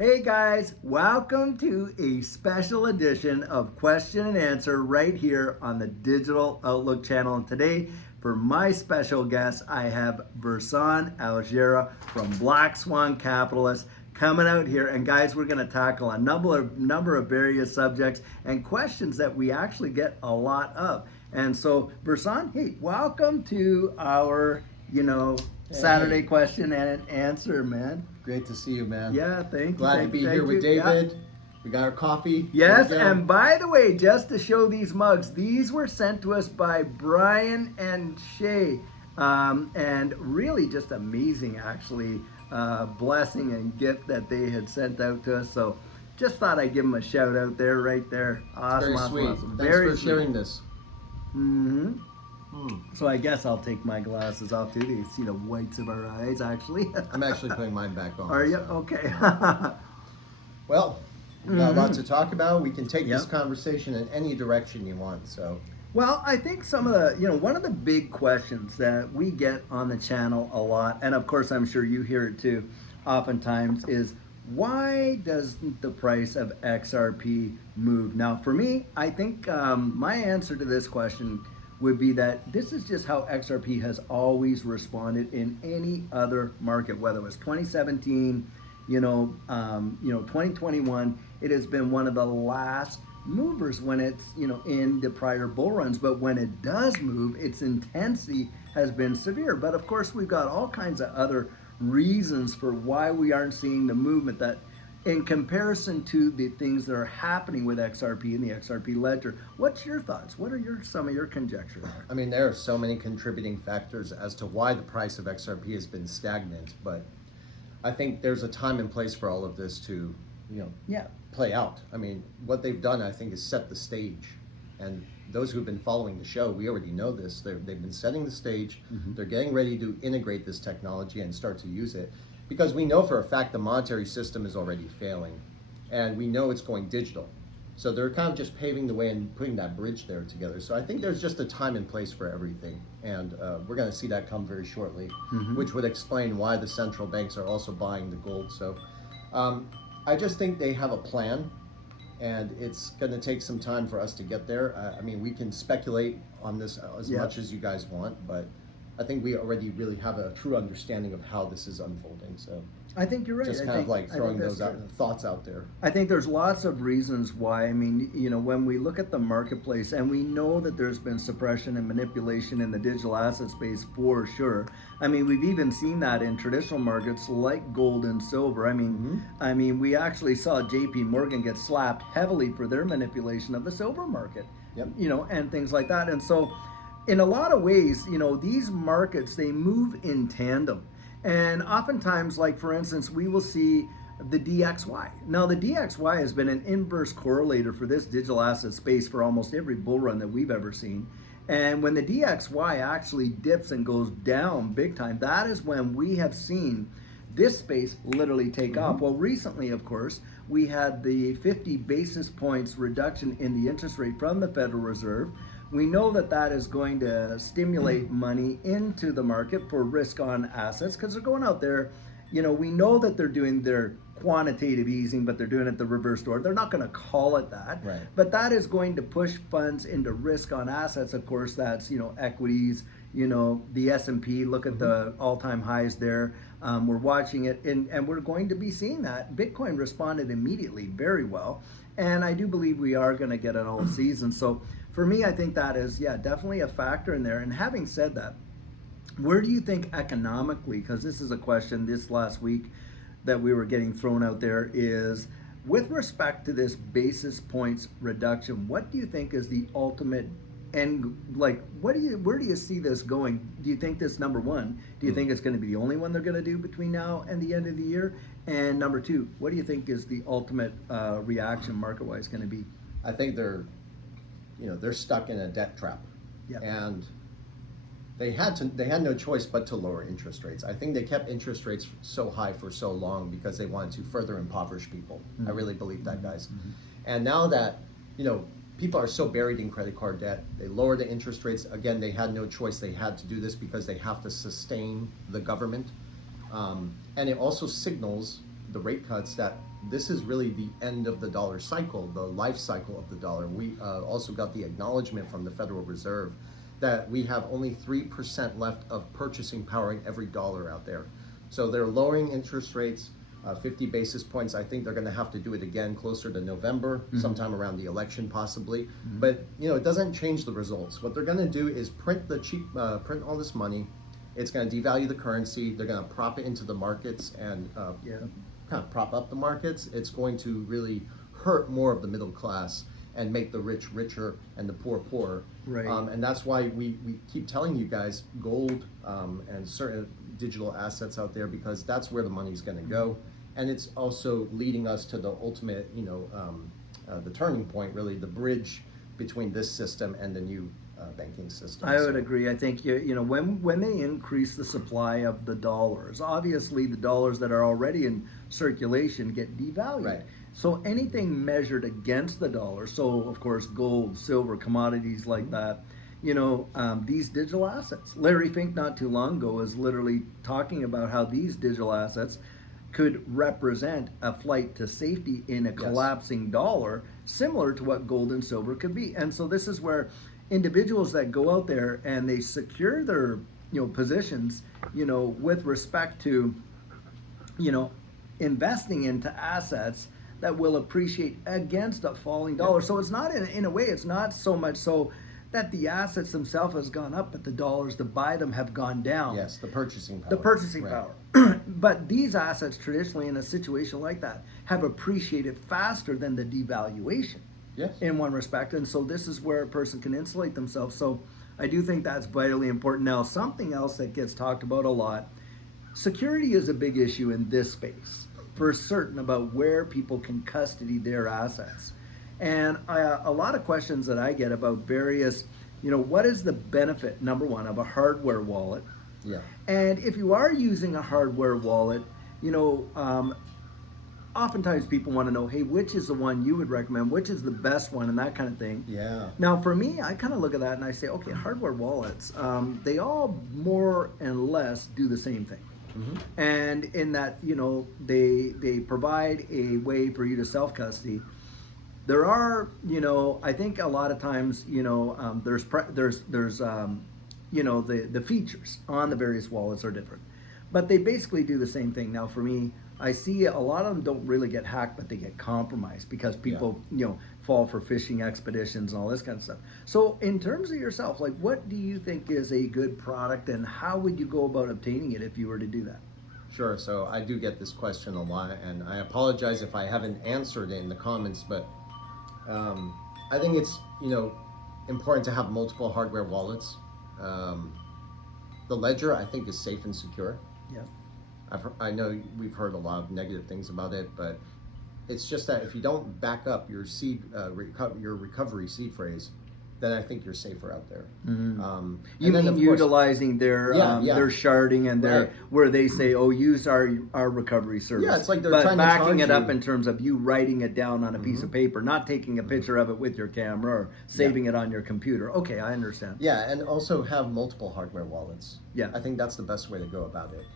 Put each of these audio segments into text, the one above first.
Hey guys, welcome to a special edition of Question and Answer right here on the Digital Outlook channel. And today, for my special guest, I have Bersan Algera from Black Swan Capitalist coming out here. And guys, we're going to tackle a number of various subjects and questions that we actually get a lot of. And so, Bersan, hey, welcome to our, Saturday question and answer, man. Great to see you, man. Yeah, thank you. Glad to be here with David. Yeah. We got our coffee. Yes, and by the way, just to show these mugs, these were sent to us by Brian and Shay. And really just amazing, actually, blessing and gift that they had sent out to us. So just thought I'd give them a shout out there, right there. Awesome, very sweet. Awesome. Thanks for sharing this. Mm-hmm. So I guess I'll take my glasses off too. You see the whites of our eyes, actually. I'm actually putting mine back on. Are you? So. Okay. Well, we've got a lot to talk about. We can take this conversation in any direction you want. So. Well, I think some of the, one of the big questions that we get on the channel a lot, and of course I'm sure you hear it too, oftentimes, is why doesn't the price of XRP move? Now, for me, I think my answer to this question would be that this is just how XRP has always responded in any other market, whether it was 2017, 2021. It has been one of the last movers when it's, in the prior bull runs. But when it does move, its intensity has been severe. But of course, we've got all kinds of other reasons for why we aren't seeing the movement that in comparison to the things that are happening with XRP and the XRP ledger. What's your thoughts? What are some of your conjecture there? I mean, there are so many contributing factors as to why the price of XRP has been stagnant, but I think there's a time and place for all of this to, play out. I mean, what they've done, I think, is set the stage. And those who've been following the show, we already know this. They've been setting the stage. Mm-hmm. They're getting ready to integrate this technology and start to use it. Because we know for a fact the monetary system is already failing, and we know it's going digital. So they're kind of just paving the way and putting that bridge there together. So I think there's just a time and place for everything, and we're going to see that come very shortly, which would explain why the central banks are also buying the gold. So I just think they have a plan, and it's going to take some time for us to get there. I mean, we can speculate on this as much as you guys want, but I think we already really have a true understanding of how this is unfolding. So I think you're right. Just kind of like throwing those thoughts out there. I think there's lots of reasons why. I mean, when we look at the marketplace, and we know that there's been suppression and manipulation in the digital asset space for sure. I mean, we've even seen that in traditional markets like gold and silver. I mean, we actually saw JP Morgan get slapped heavily for their manipulation of the silver market. Yep. And things like that. And so in a lot of ways, these markets, they move in tandem. And oftentimes, like for instance, we will see the DXY. Now, the DXY has been an inverse correlator for this digital asset space for almost every bull run that we've ever seen. And when the DXY actually dips and goes down big time, that is when we have seen this space literally take off. Well, recently, of course, we had the 50 basis points reduction in the interest rate from the Federal Reserve. We know that that is going to stimulate money into the market for risk on assets because they're going out there. We know that they're doing their quantitative easing, but they're doing it the reverse door. They're not going to call it that, right. But that is going to push funds into risk on assets. Of course, that's, equities, the S&P, look at the all-time highs there. We're watching it and we're going to be seeing that. Bitcoin responded immediately very well. And I do believe we are going to get an all season. So for me, I think that is, definitely a factor in there. And having said that, where do you think economically, because this is a question this last week that we were getting thrown out there, is with respect to this basis points reduction, what do you think is the ultimate end? Like, where do you see this going? Do you think this, number one, do you think it's going to be the only one they're going to do between now and the end of the year? And number two, what do you think is the ultimate reaction market-wise going to be? I think they're stuck in a debt trap, and they had no choice but to lower interest rates. I think they kept interest rates so high for so long because they wanted to further impoverish people. I really believe that, guys. And now that people are so buried in credit card debt, they lower the interest rates. Again, they had no choice. They had to do this because they have to sustain the government. And it also signals the rate cuts that this is really the end of the dollar cycle, the life cycle of the dollar. We also got the acknowledgement from the Federal Reserve that we have only 3% left of purchasing power in every dollar out there. So they're lowering interest rates, 50 basis points. I think they're going to have to do it again closer to November, sometime around the election possibly. But it doesn't change the results. What they're going to do is print all this money. It's going to devalue the currency. They're going to prop it into the markets and kind of prop up the markets. It's going to really hurt more of the middle class and make the rich richer and the poor poorer. Right. And that's why we keep telling you guys gold and certain digital assets out there, because that's where the money's going to go. And it's also leading us to the ultimate, the turning point, really, the bridge between this system and the new banking system. I would agree. I think when they increase the supply of the dollars, obviously the dollars that are already in circulation get devalued. Right. So anything measured against the dollar, so of course gold, silver, commodities like that, these digital assets. Larry Fink not too long ago was literally talking about how these digital assets could represent a flight to safety in a collapsing dollar, similar to what gold and silver could be. And so this is where individuals that go out there and they secure their positions with respect to investing into assets that will appreciate against a falling dollar. So it's not in a way, it's not so much so that the assets themselves has gone up, but the dollars to buy them have gone down. Yes, the purchasing power. The purchasing power. But these assets traditionally in a situation like that have appreciated faster than the devaluation. Yes. In one respect. And so this is where a person can insulate themselves. So I do think that's vitally important. Now, something else that gets talked about a lot, security is a big issue in this space, for certain, about where people can custody their assets. And a lot of questions that I get about various, what is the benefit, number one, of a hardware wallet? Yeah. And if you are using a hardware wallet, oftentimes people want to know, hey, which is the one you would recommend? Which is the best one, and that kind of thing. Yeah. Now, for me, I kind of look at that and I say, okay, hardware wallets, they all more and less do the same thing. Mm-hmm. And in that, they provide a way for you to self-custody. There are, I think a lot of times, there's the features on the various wallets are different, but they basically do the same thing. Now, for me, I see a lot of them don't really get hacked, but they get compromised because people, fall for phishing expeditions and all this kind of stuff. So in terms of yourself, like, what do you think is a good product, and how would you go about obtaining it if you were to do that? Sure. So I do get this question a lot, and I apologize if I haven't answered it in the comments, but I think it's, important to have multiple hardware wallets. The ledger, I think, is safe and secure. Yeah. I know we've heard a lot of negative things about it, but it's just that if you don't back up your your recovery seed phrase, then I think you're safer out there. Mm-hmm. You mean utilizing their sharding and their where they say, "Oh, use our recovery service." Yeah, it's like they're but trying backing to it up in terms of you writing it down on a piece of paper, not taking a picture of it with your camera or saving it on your computer. Okay, I understand. Yeah, and also have multiple hardware wallets. Yeah, I think that's the best way to go about it.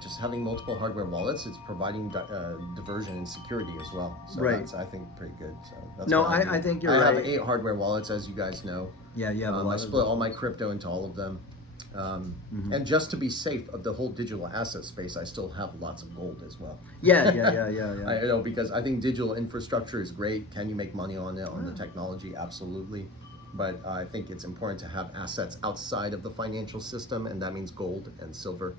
Just having multiple hardware wallets, it's providing diversion and security as well. So that's, I think, pretty good. So that's I think you're right. I have 8 hardware wallets, as you guys know. Yeah, yeah. I split all my crypto into all of them. And just to be safe of the whole digital asset space, I still have lots of gold as well. Yeah. I know, because I think digital infrastructure is great. Can you make money on it, on the technology? Absolutely. But I think it's important to have assets outside of the financial system, and that means gold and silver.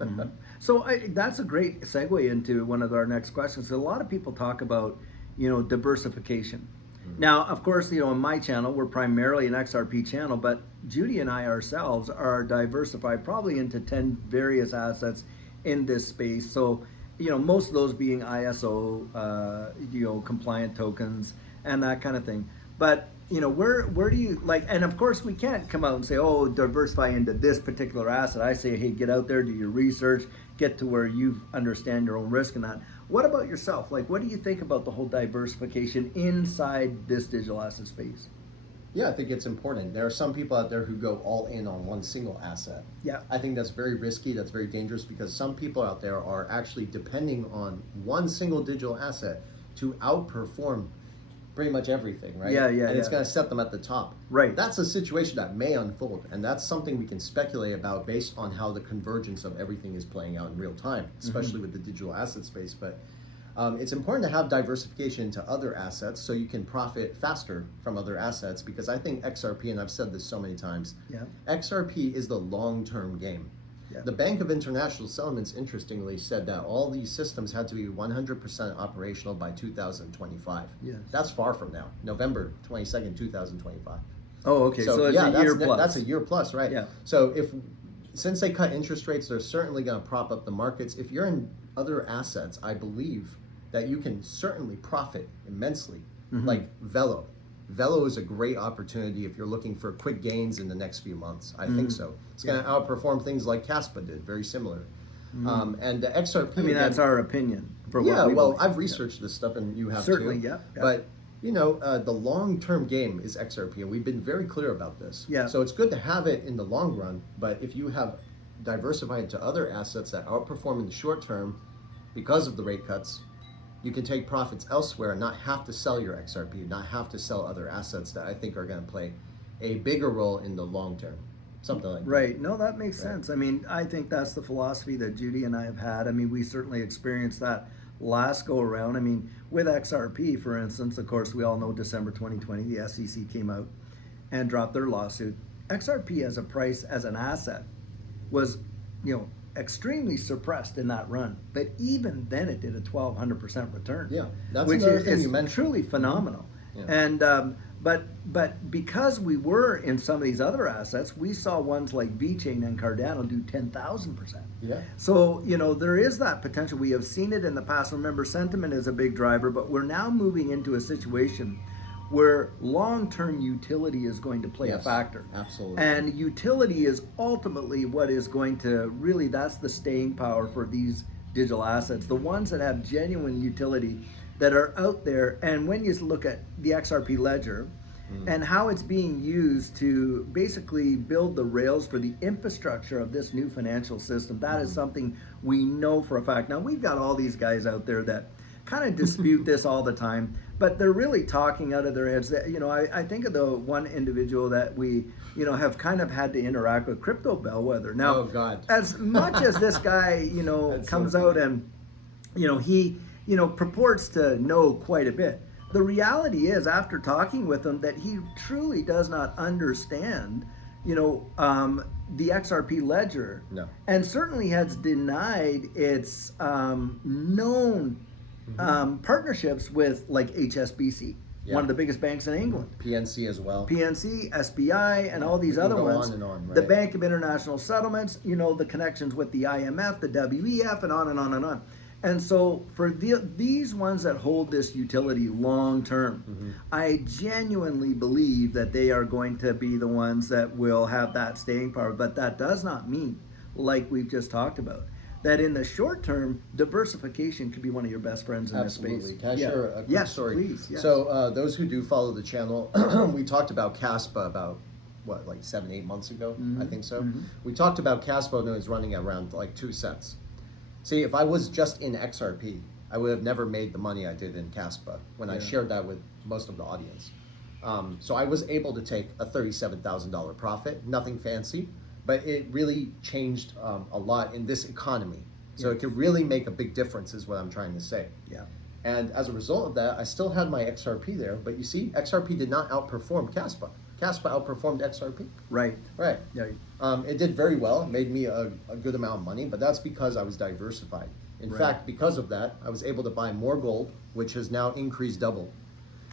Mm-hmm. So that's a great segue into one of our next questions. A lot of people talk about, diversification. Mm-hmm. Now, of course, in my channel, we're primarily an XRP channel, but Judy and I ourselves are diversified probably into 10 various assets in this space. So, most of those being ISO, compliant tokens and that kind of thing. But where do you and of course we can't come out and say, oh, diversify into this particular asset. I say, hey, get out there, do your research, get to where you understand your own risk and that. What about yourself? What do you think about the whole diversification inside this digital asset space? Yeah, I think it's important. There are some people out there who go all in on one single asset. Yeah. I think that's very risky. That's very dangerous because some people out there are actually depending on one single digital asset to outperform pretty much everything, right? Yeah, yeah, And it's yeah. going to set them at the top. Right. That's a situation that may unfold, and that's something we can speculate about based on how the convergence of everything is playing out in real time, especially with the digital asset space. But it's important to have diversification into other assets so you can profit faster from other assets, because I think XRP, and I've said this so many times, Yeah. XRP is the long-term game. Yeah. The Bank of International Settlements, interestingly, said that all these systems had to be 100% operational by 2025. Yes. That's far from now, November 22nd, 2025. Oh, okay. So it's a year plus. That's a year plus, right? Yeah. So since they cut interest rates, they're certainly going to prop up the markets. If you're in other assets, I believe that you can certainly profit immensely, like Velo. Velo is a great opportunity if you're looking for quick gains in the next few months. I think so. It's going to outperform things like Caspa did, very similar. And the XRP. I mean, that's our opinion. For what we well, believe. I've researched this stuff, and you have Certainly, too. yeah. But you know, the long-term game is XRP, and we've been very clear about this. Yeah. So it's good to have it in the long run, but if you have diversified into other assets that outperform in the short term because of the rate cuts, you can take profits elsewhere and not have to sell your XRP, not have to sell other assets that I think are going to play a bigger role in the long term. Something like that. Right. No, that makes sense. I mean, I think that's the philosophy that Judy and I have had. I mean, we certainly experienced that last go around. I mean, with XRP, for instance, of course, we all know December 2020, the SEC came out and dropped their lawsuit. XRP as a price, as an asset, was, extremely suppressed in that run. But even then, it did a 1,200% return. Yeah, that's which another thing is you mentioned. truly phenomenal. Yeah. And but because we were in some of these other assets, we saw ones like VeChain and Cardano do 10,000%. Yeah. So there is that potential. We have seen it in the past. Remember, sentiment is a big driver, but we're now moving into a situation where long-term utility is going to play a factor. Absolutely. And utility is ultimately what is going to really, that's the staying power for these digital assets. The ones that have genuine utility that are out there. And when you look at the XRP ledger and how it's being used to basically build the rails for the infrastructure of this new financial system, that is something we know for a fact. Now, we've got all these guys out there that kind of dispute this all the time, but they're really talking out of their heads. That I think of the one individual that we have kind of had to interact with, Crypto Bellwether. Now, Oh, God. as much as this guy comes out and he purports to know quite a bit, the reality is, after talking with him, that he truly does not understand the XRP ledger. No. And certainly has denied its known partnerships with like HSBC, one of the biggest banks in England. PNC as well. PNC, SBI, and all these other go ones. on and on, The right? Bank of International Settlements, the connections with the IMF, the WEF, and on and on and on. And so for these ones that hold this utility long term, I genuinely believe that they are going to be the ones that will have that staying power. But that does not mean, like we've just talked about, that in the short term, diversification could be one of your best friends in Absolutely. this space. Can I share a quick story? Please. Yes. So those who do follow the channel, we talked about Caspa about, like 7-8 months ago? I think so. We talked about Caspa and it was running at around like 2 cents. See, if I was just in XRP, I would have never made the money I did in Caspa when I shared that with most of the audience. So I was able to take a $37,000 profit, nothing fancy, but it really changed a lot in this economy. So it could really make a big difference is what I'm trying to say. Yeah. And as a result of that, I still had my XRP there, but you see, XRP did not outperform Caspa. Caspa outperformed XRP. Right. Right. Yeah. It did very well. It made me a good amount of money, but that's because I was diversified. In fact, because of that, I was able to buy more gold, which has now increased double.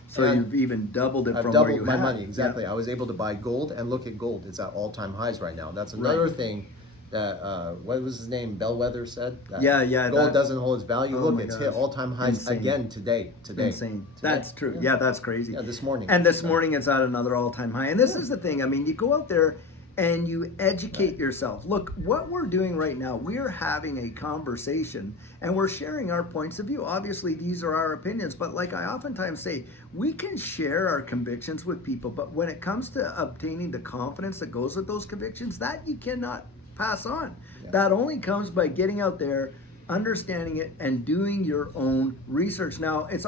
So And you've even doubled it I've from where doubled you my had. money, exactly. Yeah. I was able to buy gold, and look at gold. It's at all-time highs right now. That's another thing that, what was his name, Bellwether said? That Yeah, gold that- doesn't hold its value. Oh Look, my it's gosh. hit all-time highs Insane. again today. Insane. That's true. Yeah, that's crazy. Yeah, this morning. And this morning it's at another all-time high. And this is the thing. I mean, you go out there and you educate yourself. Look, what we're doing right now, we're having a conversation and we're sharing our points of view. Obviously, these are our opinions, but like I oftentimes say, we can share our convictions with people, but when it comes to obtaining the confidence that goes with those convictions, that you cannot pass on. That only comes by getting out there, understanding it, and doing your own research. Now, it's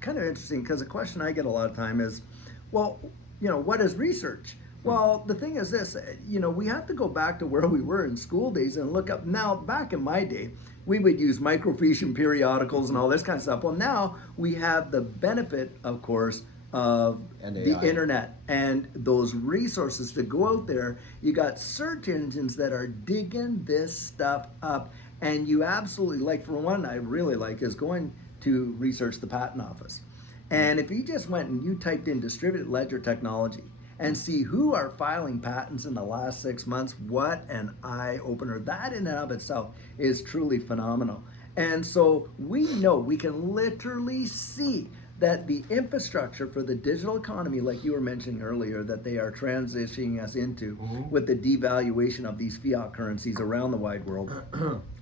kind of interesting because a question I get a lot of time is, well, what is research? Well, the thing is this, we have to go back to where we were in school days and look up. Now, back in my day, we would use microfiche periodicals and all this kind of stuff. Well, now we have the benefit, of course, of the internet and those resources to go out there. You got search engines that are digging this stuff up, and you absolutely, like, for one, I really like is going to research the patent office. And if you just went and you typed in distributed ledger technology and see who are filing patents in the last 6 months, what an eye opener. That in and of itself is truly phenomenal. And so we know, we can literally see that the infrastructure for the digital economy, like you were mentioning earlier, that they are transitioning us into with the devaluation of these fiat currencies around the wide world.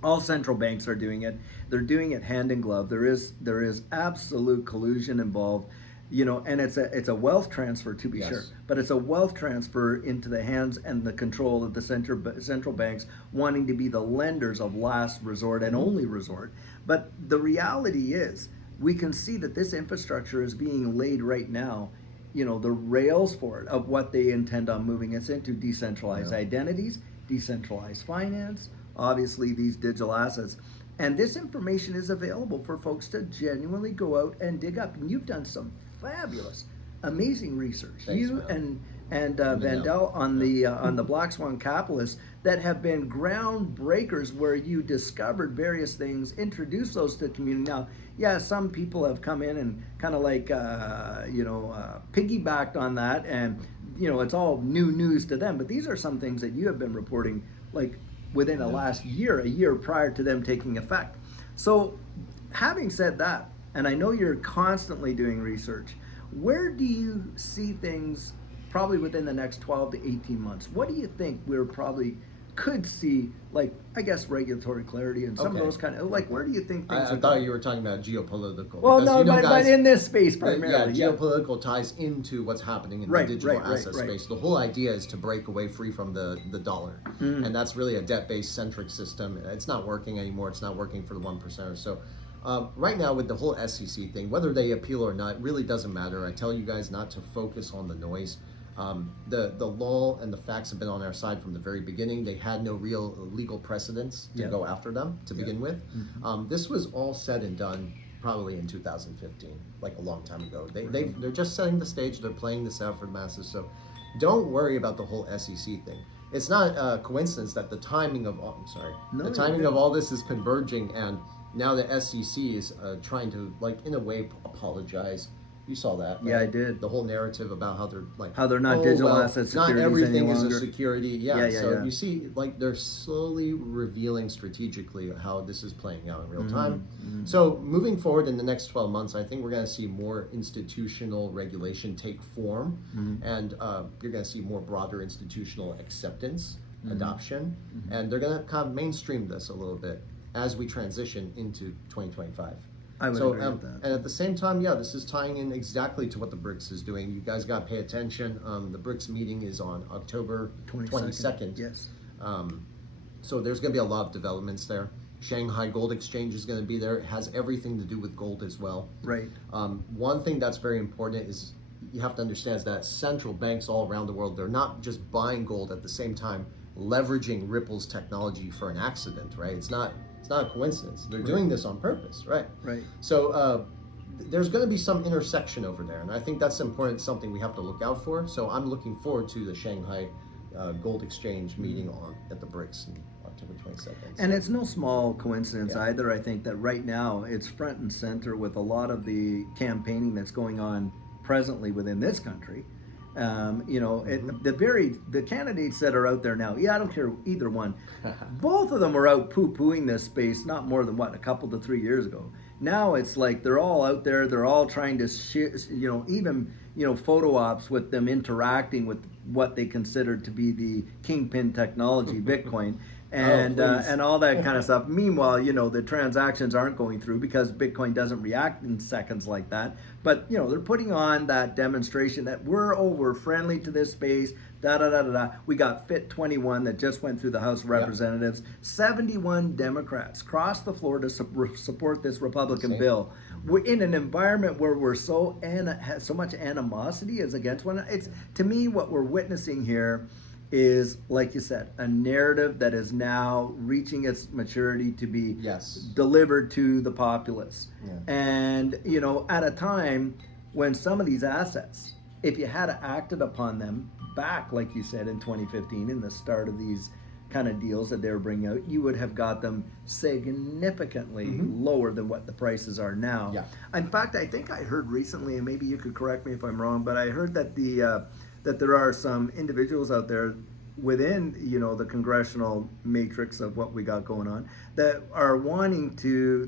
All central banks are doing it. They're doing it hand in glove. There is absolute collusion involved, and it's a wealth transfer, to be sure, but it's a wealth transfer into the hands and the control of the central banks wanting to be the lenders of last resort and only resort. But the reality is, we can see that this infrastructure is being laid right now, the rails for it, of what they intend on moving us into: decentralized identities, decentralized finance, obviously these digital assets. And this information is available for folks to genuinely go out and dig up. And you've done some fabulous, amazing research. Thanks, you man. and Vandell on the Black Swan Capitalists that have been groundbreakers, where you discovered various things, introduced those to the community. Now, some people have come in and kind of like piggybacked on that, and it's all new news to them. But these are some things that you have been reporting like within the last year, a year prior to them taking effect. So, having said that, and I know you're constantly doing research, where do you see things probably within the next 12 to 18 months? What do you think we're probably could see, like, I guess, regulatory clarity and some of those kind of, like, where do you think things I thought you were talking about geopolitical. Well, no, but in this space primarily. Geopolitical ties into what's happening in the digital asset space. The whole idea is to break away free from the dollar. And that's really a debt-based centric system. It's not working anymore. It's not working for the 1%. So right now with the whole SEC thing, whether they appeal or not, really doesn't matter. I tell you guys not to focus on the noise. The law and the facts have been on our side from the very beginning. They had no real legal precedents to go after them to begin with. This was all said and done probably in 2015, like a long time ago. They're just setting the stage. They're playing this out for the masses. So don't worry about the whole SEC thing. It's not a coincidence that the timing of all this is converging, and now the SEC is trying to, like, in a way, apologize. You saw that, right? Yeah, I did. The whole narrative about how they're not digital asset securities not everything any is longer. a security. You see, like, they're slowly revealing strategically how this is playing out in real time. So moving forward in the next 12 months, I think we're going to see more institutional regulation take form, and you're going to see more broader institutional acceptance, adoption, and they're going to kind of mainstream this a little bit as we transition into 2025. I would agree with that. And at the same time, this is tying in exactly to what the BRICS is doing. You guys got to pay attention. The BRICS meeting is on October 22nd. Yes. So there's going to be a lot of developments there. Shanghai Gold Exchange is going to be there. It has everything to do with gold as well. Right. One thing that's very important is you have to understand is that central banks all around the world, they're not just buying gold at the same time leveraging Ripple's technology for an accident, right? It's not a coincidence. They're doing this on purpose, right? Right. So there's going to be some intersection over there, and I think that's important, something we have to look out for. So I'm looking forward to the Shanghai Gold Exchange meeting at the BRICS on October 22nd. And it's no small coincidence either. I think that right now it's front and center with a lot of the campaigning that's going on presently within this country. The candidates that are out there now, I don't care either one. Both of them were out poo-pooing this space not more than a couple to 3 years ago. Now it's like they're all out there. They're all trying to, even photo ops with them interacting with what they considered to be the kingpin technology, Bitcoin, and all that kind of stuff. Meanwhile, the transactions aren't going through because Bitcoin doesn't react in seconds like that. But they're putting on that demonstration that we're friendly to this space. Da da da da da. We got Fit 21 that just went through the House of Representatives. 71 Democrats crossed the floor to support this Republican bill. We're in an environment where we're so much animosity is against one. It's, to me, what we're witnessing here is, like you said, a narrative that is now reaching its maturity to be delivered to the populace. And at a time when some of these assets, if you had acted upon them back, like you said, in 2015, in the start of these kind of deals that they were bringing out, you would have got them significantly lower than what the prices are now. In fact, I think I heard recently, and maybe you could correct me if I'm wrong, but I heard that that there are some individuals out there within the congressional matrix of what we got going on that are wanting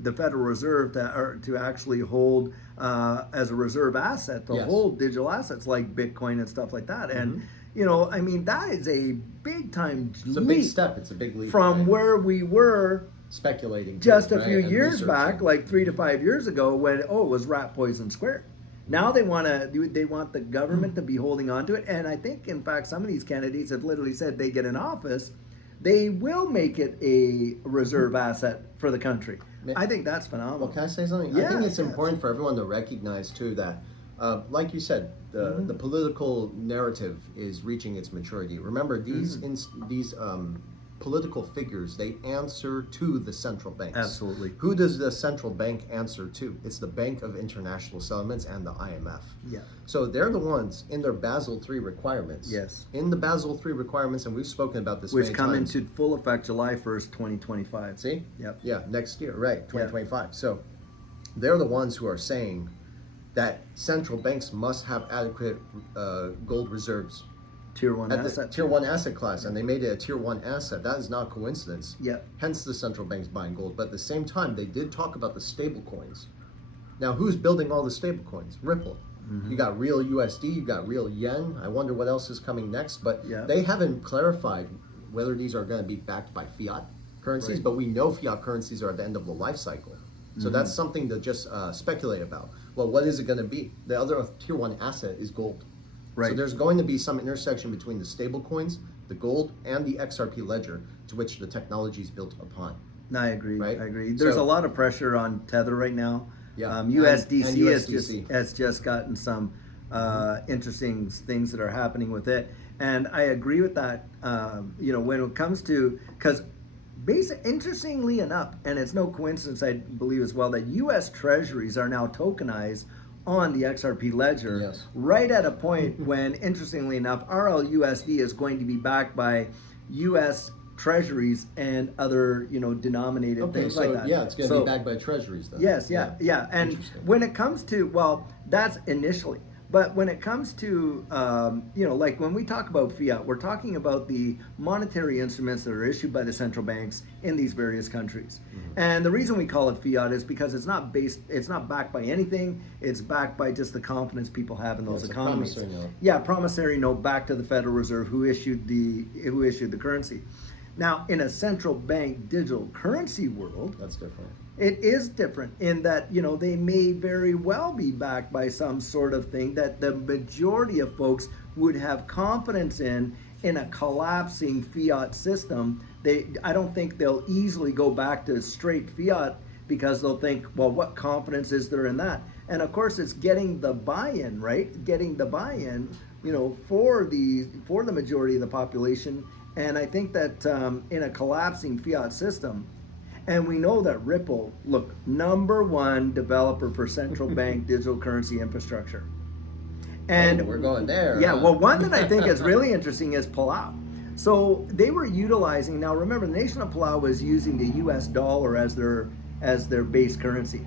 the Federal Reserve to actually hold as a reserve asset to hold digital assets like Bitcoin and stuff like that. And I mean, that is a big time leap. It's a big step. It's a big leap from where we were speculating just a few years back, like 3 to 5 years ago, when it was rat poison squared. Now they want the government to be holding on to it, and I think, in fact, some of these candidates have literally said they get in office, they will make it a reserve asset for the country. I think that's phenomenal. Well, can I say something? I think it's important for everyone to recognize too that, like you said, the political narrative is reaching its maturity. Remember, these political figures, they answer to the central banks. Absolutely. Who does the central bank answer to? It's the Bank of International Settlements and the IMF. So they're the ones in their Basel III requirements. In the Basel III requirements, and we've spoken about this which come times. into full effect July 1st, 2025. See? Yeah, next year, right, 2025. So they're the ones who are saying that central banks must have adequate gold reserves. Tier 1 asset. Tier 1 asset class, and they made it a Tier 1 asset. That is not coincidence. Hence the central banks buying gold. But at the same time, they did talk about the stable coins. Now, who's building all the stable coins? Ripple. You got real USD, you got real yen. I wonder what else is coming next. But they haven't clarified whether these are going to be backed by fiat currencies. But we know fiat currencies are at the end of the life cycle. So that's something to just speculate about. Well, what is it going to be? The other Tier 1 asset is gold. So there's going to be some intersection between the stable coins, the gold, and the XRP ledger, to which the technology is built upon. No, I agree. I agree. There's a lot of pressure on Tether right now. USDC has just gotten some interesting things that are happening with it, and I agree with that. When it comes to, because interestingly enough, and it's no coincidence, I believe as well, that U.S. Treasuries are now tokenized on the XRP ledger, right at a point when, interestingly enough, RLUSD is going to be backed by U.S. Treasuries and other, denominated things like that. Yeah, it's going to be backed by Treasuries, though. Yes, yeah. And when it comes to, well, that's initially. But when it comes to, like when we talk about fiat, we're talking about the monetary instruments that are issued by the central banks in these various countries. And the reason we call it fiat is because it's not backed by anything. It's backed by just the confidence people have in those economies. Promissory note. Promissory note back to the Federal Reserve who issued the currency. Now, in a central bank digital currency world, that's different. It is different in that, they may very well be backed by some sort of thing that the majority of folks would have confidence in a collapsing fiat system. I don't think they'll easily go back to straight fiat because they'll think, well, what confidence is there in that? And of course, it's getting the buy-in, right? Getting the buy-in, for the majority of the population. And I think that in a collapsing fiat system, and we know that Ripple, look, #1 developer for central bank digital currency infrastructure. And we're going there. Yeah, well, one that I think is really interesting is Palau. So they were utilizing, now remember, the nation of Palau was using the US dollar as their base currency.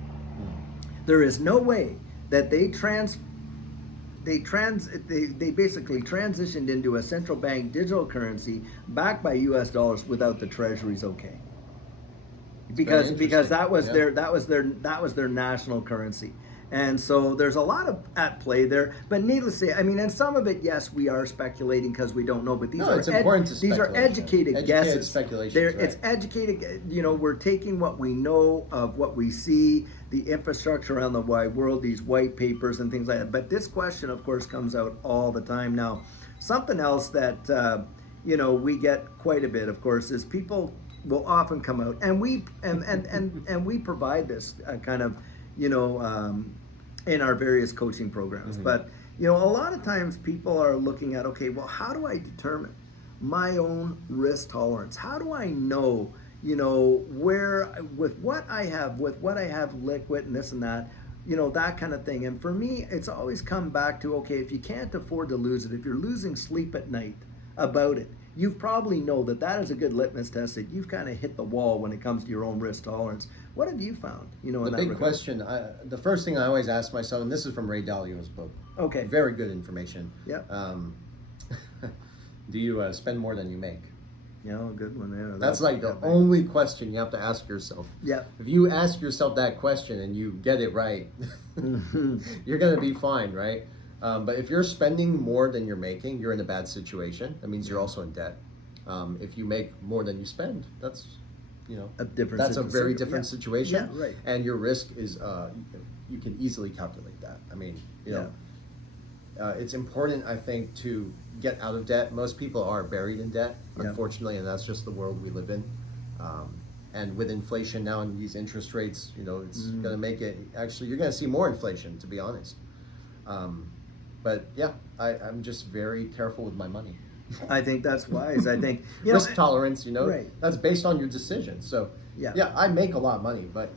There is no way that they basically transitioned into a central bank digital currency backed by US dollars without the treasuries okay. because that was Yeah. that was their national currency. And so there's a lot of at play there, but needless to say, I mean, and some of it, yes, we are speculating because we don't know. But these No, are it's important to these are speculation. educated guesses. Speculations, It's right. educated. You know, we're taking what we know of what we see, the infrastructure around the wide world, these white papers and things like that. But this question, of course, comes out all the time now. Something else that you know we get quite a bit, of course, is people will often come out, and we provide this kind of, you know, in our various coaching programs. But you know, a lot of times people are looking at, okay, well, how do I determine my own risk tolerance? How do I know, you know, where with what I have liquid and this and that, you know, that kind of thing. And for me, it's always come back to, okay, if you can't afford to lose it, if you're losing sleep at night about it, you probably know that that is a good litmus test that you've kind of hit the wall when it comes to your own risk tolerance. What have you found? You know, The in that big regard? question, the first thing I always ask myself, and this is from Ray Dalio's book. Okay. Very good information. Yeah. Do you spend more than you make? Yeah, good one. Yeah, That's like the only question you have to ask yourself. Yeah. If you ask yourself that question and you get it right, you're going to be fine, right? But if you're spending more than you're making, you're in a bad situation. That means you're also in debt. If you make more than you spend, that's, you know, A different that's a very situation. different Yeah. situation. Yeah, right. And your risk is, you can easily calculate that. I mean, you know, it's important, I think, to get out of debt. Most people are buried in debt, Yeah. unfortunately, and that's just the world we live in. And with inflation now and these interest rates, you know, it's going to make it, actually, you're going to see more inflation, to be honest. But yeah, I'm just very careful with my money. I think that's wise. I think, you know, Risk tolerance, you know, right. that's based on your decision. So Yeah. I make a lot of money, but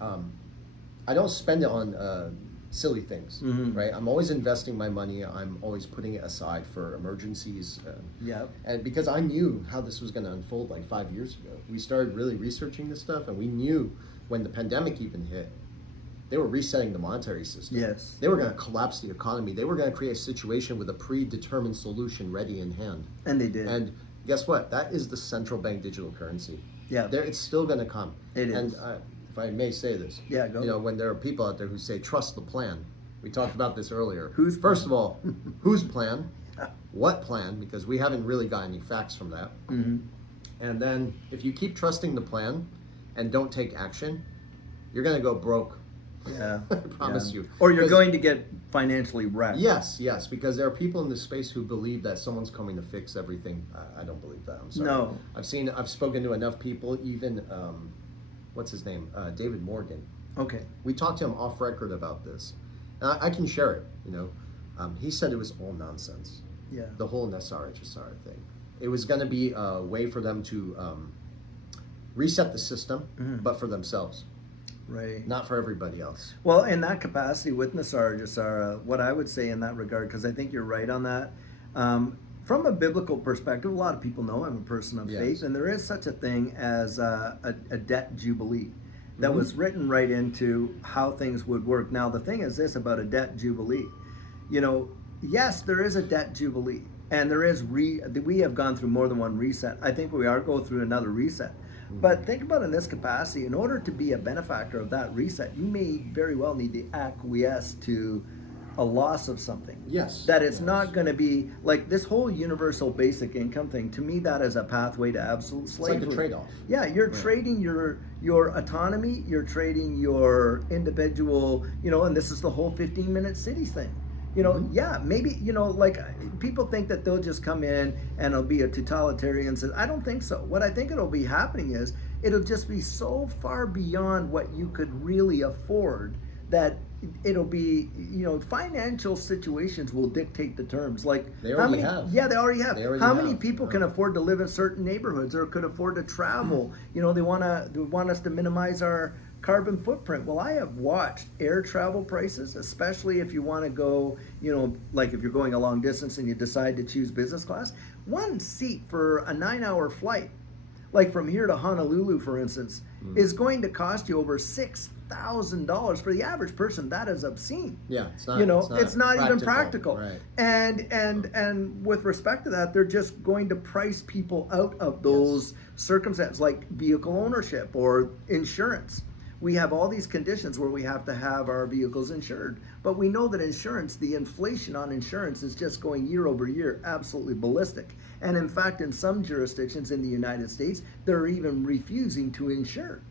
I don't spend it on silly things, right? I'm always investing my money. I'm always putting it aside for emergencies. Yep. And because I knew how this was going to unfold like 5 years ago, we started really researching this stuff, and we knew when the pandemic even hit, they were resetting the monetary system. Yes. They were going to collapse the economy. They were going to create a situation with a predetermined solution ready in hand. And they did. And guess what? That is the central bank digital currency. Yeah. It's still going to come. It and, is. if I may say this, Yeah, go. You know, when there are people out there who say trust the plan, we talked about this earlier. Whose First of all, whose plan? What plan? Because we haven't really got any facts from that. And then if you keep trusting the plan and don't take action, you're going to go broke. Yeah. I promise you. Or you're 'Cause- going to get financially wrecked. Yes, because there are people in this space who believe that someone's coming to fix everything. I don't believe that. I'm sorry. No. I've spoken to enough people, even, what's his name? David Morgan. Okay. We talked to him off record about this. And I can share it, you know. He said it was all nonsense. Yeah. The whole SR-HSR thing. It was going to be a way for them to reset the system, but for themselves. Right. Not for everybody else. Well, in that capacity with Nassar Jassara, what I would say in that regard, because I think you're right on that, from a biblical perspective, a lot of people know I'm a person of Yes. faith, and there is such a thing as a debt jubilee that was written right into how things would work. Now, the thing is this about a debt jubilee. You know, yes, there is a debt jubilee, and there is we have gone through more than one reset. I think we are going through another reset. But think about in this capacity, in order to be a benefactor of that reset, you may very well need to acquiesce to a loss of something. Yes. That it's not going to be like this whole universal basic income thing. To me, that is a pathway to absolute slavery. It's like a trade-off. Yeah, you're trading your autonomy, you're trading your individual, you know, and this is the whole 15-minute cities thing. You know, yeah, maybe, you know, like people think that they'll just come in and it'll be a totalitarian. I don't think so. What I think it'll be happening is it'll just be so far beyond what you could really afford that it'll be, you know, financial situations will dictate the terms. Like They already have. Yeah, they already have. They already How many have, people can afford to live in certain neighborhoods or could afford to travel? You know, they want us to minimize our carbon footprint. Well, I have watched air travel prices, especially if you want to go, you know, like if you're going a long distance and you decide to choose business class, one seat for a 9-hour flight, like from here to Honolulu, for instance, is going to cost you over $6,000 for the average person. That is obscene. Yeah, it's not. You know, it's not even practical. Right. And with respect to that, they're just going to price people out of those circumstances like vehicle ownership or insurance. We have all these conditions where we have to have our vehicles insured. But we know that insurance, the inflation on insurance is just going year over year absolutely ballistic. And in fact, in some jurisdictions in the United States, they're even refusing to insure.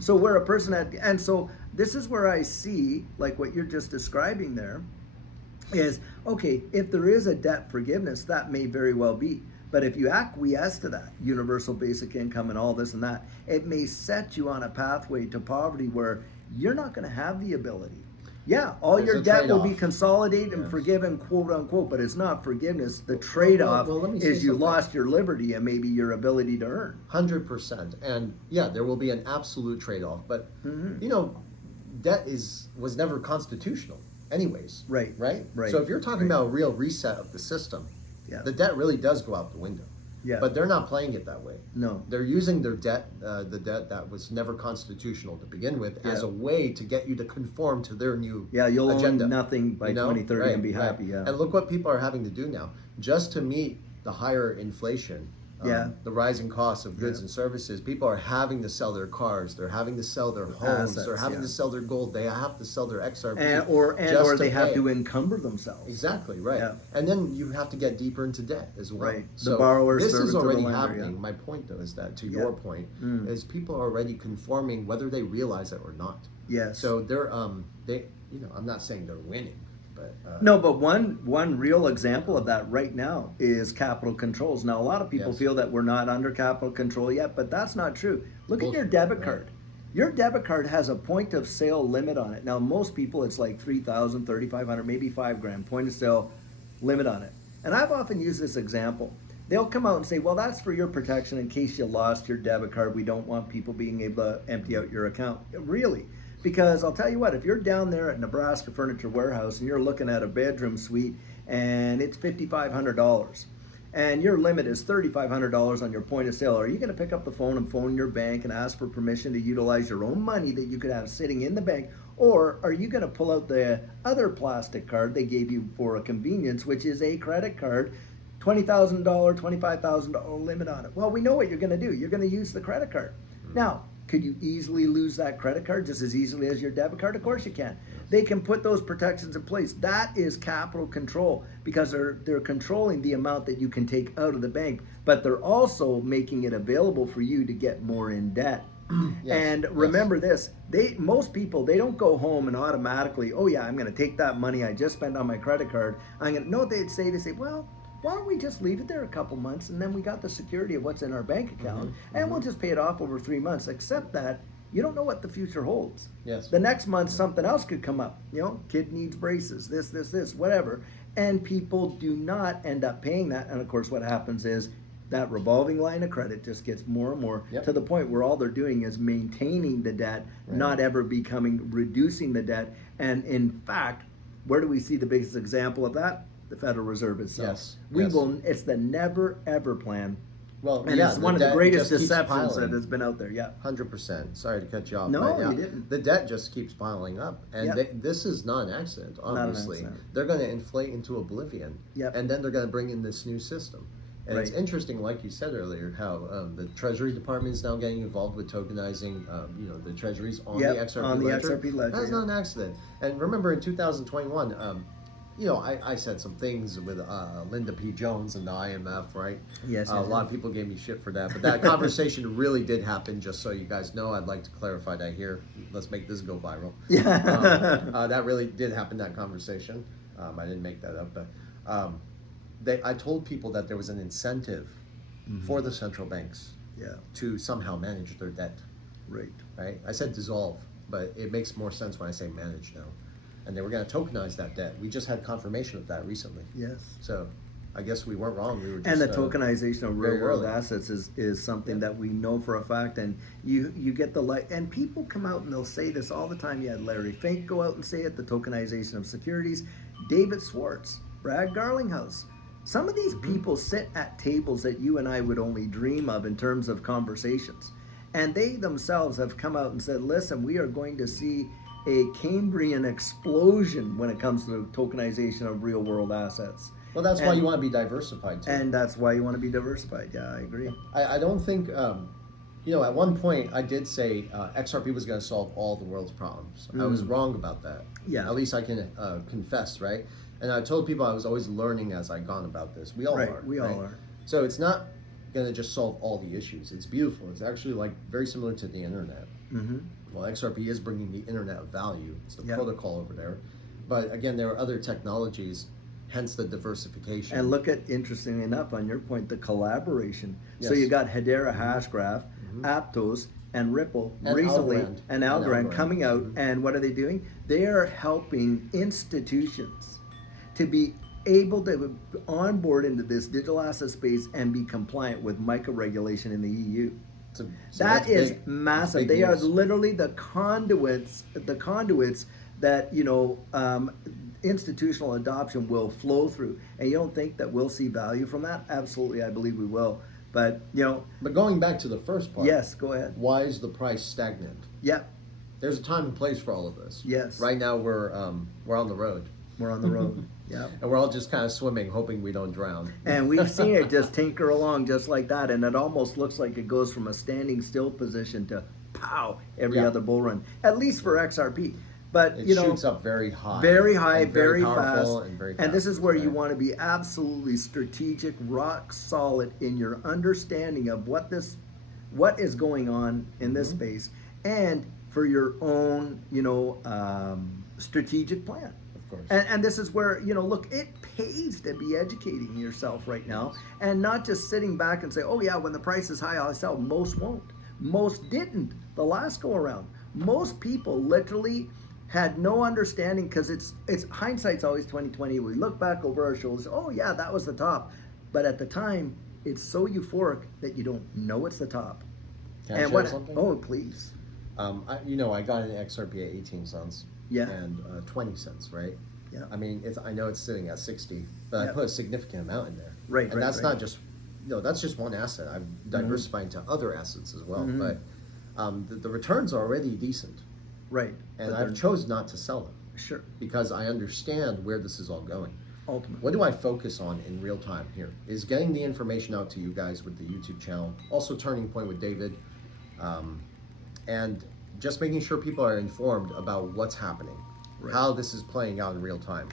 So where a person and so this is where I see, like what you're just describing there, is, okay, if there is a debt forgiveness, that may very well be. But if you acquiesce to that, universal basic income and all this and that, it may set you on a pathway to poverty where you're not going to have the ability. Yeah, all There's your a debt will be trade-off. consolidated and Yes. forgiven, quote unquote, but it's not forgiveness. The trade-off Well, let me say is you something. lost your liberty and maybe your ability to earn. 100%. And yeah, there will be an absolute trade-off. But, Mm-hmm. you know, debt was never constitutional anyways. Right. Right? So if you're talking about a real reset of the system, Yeah. the debt really does go out the window. Yeah. But they're not playing it that way. No. They're using their debt, the debt that was never constitutional to begin with, as Yeah. a way to get you to conform to their new Yeah, you'll agenda. own nothing by 2030 and be happy. Yeah. And look what people are having to do now, just to meet the higher inflation, Yeah. the rising costs of goods Yeah. and services. People are having to sell their cars. They're having to sell their homes. Assets, they're having yeah. to sell their gold. They have to sell their XRP. Or just they have pay. to encumber themselves. Exactly, right. Yeah. And then you have to get deeper into debt as well. Right. The So borrower this servant is to the already lender, happening. yeah. My point though is that, to Yeah. your point, Mm. is people are already conforming whether they realize it or not. Yes. So they're I'm not saying they're winning, but No, but one real example of that right now is capital controls. Now, a lot of people Yes. feel that we're not under capital control yet, but that's not true. Look at your Bullshit, debit right. card. Your debit card has a point of sale limit on it. Now, most people, it's like 3,000, 3,500, maybe $5,000 point of sale limit on it. And I've often used this example. They'll come out and say, well, that's for your protection in case you lost your debit card. We don't want people being able to empty out your account. Really? Because I'll tell you what, if you're down there at Nebraska Furniture Warehouse and you're looking at a bedroom suite and it's $5,500 and your limit is $3,500 on your point of sale, are you going to pick up the phone and phone your bank and ask for permission to utilize your own money that you could have sitting in the bank? Or are you going to pull out the other plastic card they gave you for a convenience, which is a credit card, $20,000, $25,000 limit on it? Well, we know what you're going to do. You're going to use the credit card. Now, could you easily lose that credit card just as easily as your debit card? Of course you can. They can put those protections in place. That is capital control because they're controlling the amount that you can take out of the bank, but they're also making it available for you to get more in debt. Yes, And yes. remember this, most people, they don't go home and automatically, oh yeah, I'm going to take that money I just spent on my credit card. they say, well, why don't we just leave it there a couple months and then we got the security of what's in our bank account and we'll just pay it off over 3 months, except that you don't know what the future holds. Yes. The next month something else could come up. Kid needs braces, this, whatever. And people do not end up paying that. And of course what happens is that revolving line of credit just gets more and more Yep. to the point where all they're doing is maintaining the debt, not ever reducing the debt. And in fact, where do we see the biggest example of that? The Federal Reserve itself. Yes, We yes. will. It's the never ever plan, Well, and yeah, it's one of the debt greatest just keeps deceptions that piling. has been out there. Yeah. 100%. Sorry to cut you off. No, but yeah, you didn't. The debt just keeps piling up, and Yep. this is not an accident. an Obviously, accident. they're going to inflate into oblivion, Yep. and then they're going to bring in this new system. And it's Right. interesting, like you said earlier, how the Treasury Department is now getting involved with tokenizing, the treasuries on Yep, the XRP on the ledger. XRP ledger, That's yeah. not an accident. And remember, in 2021. I said some things with Linda P. Jones and the IMF, right? Yes, A yes, lot yes. of people gave me shit for that, but that conversation really did happen. Just so you guys know, I'd like to clarify that here. Let's make this go viral. Yeah. That really did happen. That conversation. I didn't make that up, but I told people that there was an incentive for the central banks Yeah. to somehow manage their debt. Right. Right? I said dissolve, but it makes more sense when I say manage now. And they were going to tokenize that debt. We just had confirmation of that recently. Yes. So I guess we weren't wrong. We were just, And the tokenization of real very world early. assets is something that we know for a fact. And you get the and people come out and they'll say this all the time. You had Larry Fink go out and say it, the tokenization of securities. David Schwartz, Brad Garlinghouse. Some of these people sit at tables that you and I would only dream of in terms of conversations. And they themselves have come out and said, listen, we are going to see a Cambrian explosion when it comes to tokenization of real world assets. Well, that's why you want to be diversified too. And that's why you want to be diversified. Yeah, I agree. I don't think, at one point I did say XRP was going to solve all the world's problems. I was wrong about that. Yeah. At least I can confess, right? And I told people I was always learning as I've gone about this. We all are. We all are. So it's not going to just solve all the issues. It's beautiful. It's actually like very similar to the internet. Well, XRP is bringing the internet of value. It's the protocol over there. But again, there are other technologies, hence the diversification. And look at, interestingly enough, on your point, the collaboration. Yes. So you got Hedera Hashgraph, Aptos, and Ripple and recently, Algorand. and Algorand coming out. And what are they doing? They are helping institutions to be able to onboard into this digital asset space and be compliant with MiCA regulation in the EU. So that is big, massive. They are literally the conduits that institutional adoption will flow through. And you don't think that we'll see value from that? Absolutely, I believe we will. But But going back to the first part. Yes, go ahead. Why is the price stagnant? Yeah. There's a time and place for all of this. Yes. Right now we're on the road. We're on the road. Yeah. And we're all just kind of swimming, hoping we don't drown. And we've seen it just tinker along just like that, and it almost looks like it goes from a standing still position to pow every other bull run, at least for XRP. But it shoots up very high, very powerful, fast, and very and this is where you right. want to be absolutely strategic, rock solid in your understanding of what is going on in this space, and for your own strategic plan. And this is where, look, it pays to be educating yourself right now and not just sitting back and say, oh yeah, when the price is high, I'll sell. Most won't. Most didn't the last go around. Most people literally had no understanding, because it's hindsight's always 2020. We look back over our shoulders, oh yeah, that was the top. But at the time, it's so euphoric that you don't know it's the top. Can I share something? Oh, please. I got an XRP at 18 cents. Yeah. And 20 cents, right? Yeah. I mean, I know it's sitting at 60, but I put a significant amount in there. Right. And that's not just, that's just one asset. I'm diversifying to other assets as well. But the returns are already decent. Right. And I've chosen not to sell them. Sure. Because I understand where this is all going. Ultimately. What do I focus on in real time here? Is getting the information out to you guys with the YouTube channel, also Turning Point with David, and just making sure people are informed about what's happening, how this is playing out in real time,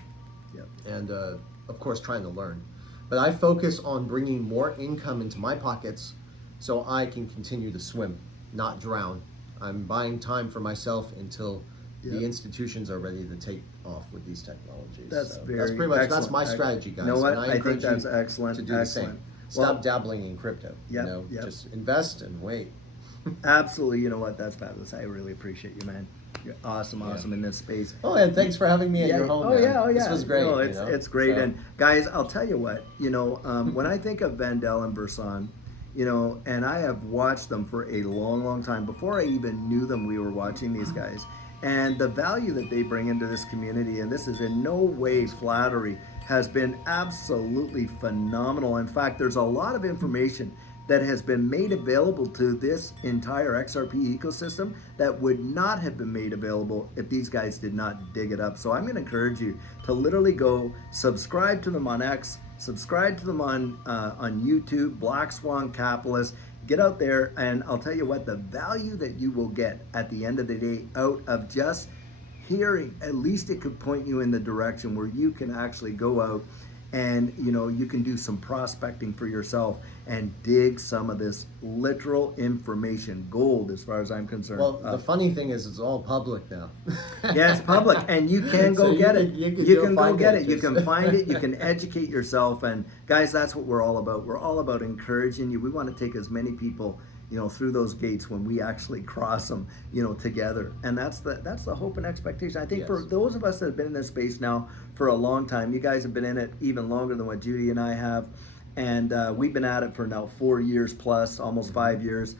and of course trying to learn. But I focus on bringing more income into my pockets so I can continue to swim, not drown. I'm buying time for myself until the institutions are ready to take off with these technologies. That's pretty much excellent. That's my strategy, guys. You know what? And I think that's excellent. To do the same. Stop dabbling in crypto. Just invest and wait. Absolutely. You know what? That's fabulous. I really appreciate you, man. You're awesome in this space. Oh, and thanks for having me at your home. This was great. No, it's great. So. And guys, I'll tell you what. When I think of Vandel and Verson, and I have watched them for a long, long time. Before I even knew them, we were watching these guys, and the value that they bring into this community. And this is in no way flattery. Has been absolutely phenomenal. In fact, there's a lot of information that has been made available to this entire XRP ecosystem that would not have been made available if these guys did not dig it up. So I'm going to encourage you to literally go subscribe to them on X, subscribe to them on YouTube, Black Swan Capitalist. Get out there, and I'll tell you what, the value that you will get at the end of the day out of just hearing, at least it could point you in the direction where you can actually go out and you can do some prospecting for yourself and dig some of this literal information, gold as far as I'm concerned. Well, the funny thing is it's all public now. Yeah, it's public, and you can go get it. You can go get it. You can find it. You can educate yourself. And guys, that's what we're all about. We're all about encouraging you. We want to take as many people through those gates when we actually cross them, together. And that's the hope and expectation. I think for those of us that have been in this space now for a long time, you guys have been in it even longer than what Judy and I have. And we've been at it for now 4 years plus, almost 5 years.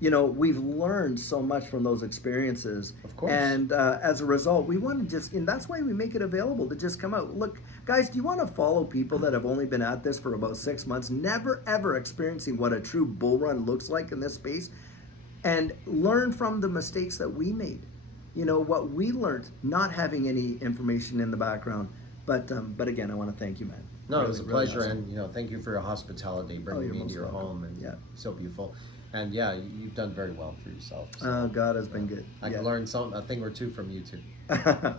We've learned so much from those experiences. Of course. And as a result, we want to and that's why we make it available to just come out. Look, guys, do you want to follow people that have only been at this for about 6 months, never ever experiencing what a true bull run looks like in this space, and learn from the mistakes that we made? What we learned, not having any information in the background. But again, I want to thank you, man. No, it was a Really, really pleasure, awesome. and thank you for your hospitality, bringing you're me into most your welcome. home, and Yeah. so beautiful. And yeah, you've done very well for yourself. God has been good. I can learn a thing or two from you too.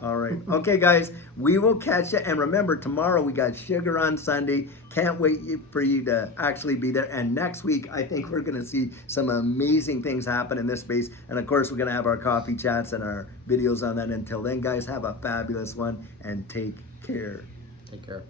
All right. Okay, guys, we will catch you. And remember, tomorrow we got Sugar on Sunday. Can't wait for you to actually be there. And next week, I think we're going to see some amazing things happen in this space. And of course, we're going to have our coffee chats and our videos on that. Until then, guys, have a fabulous one and take care. Take care.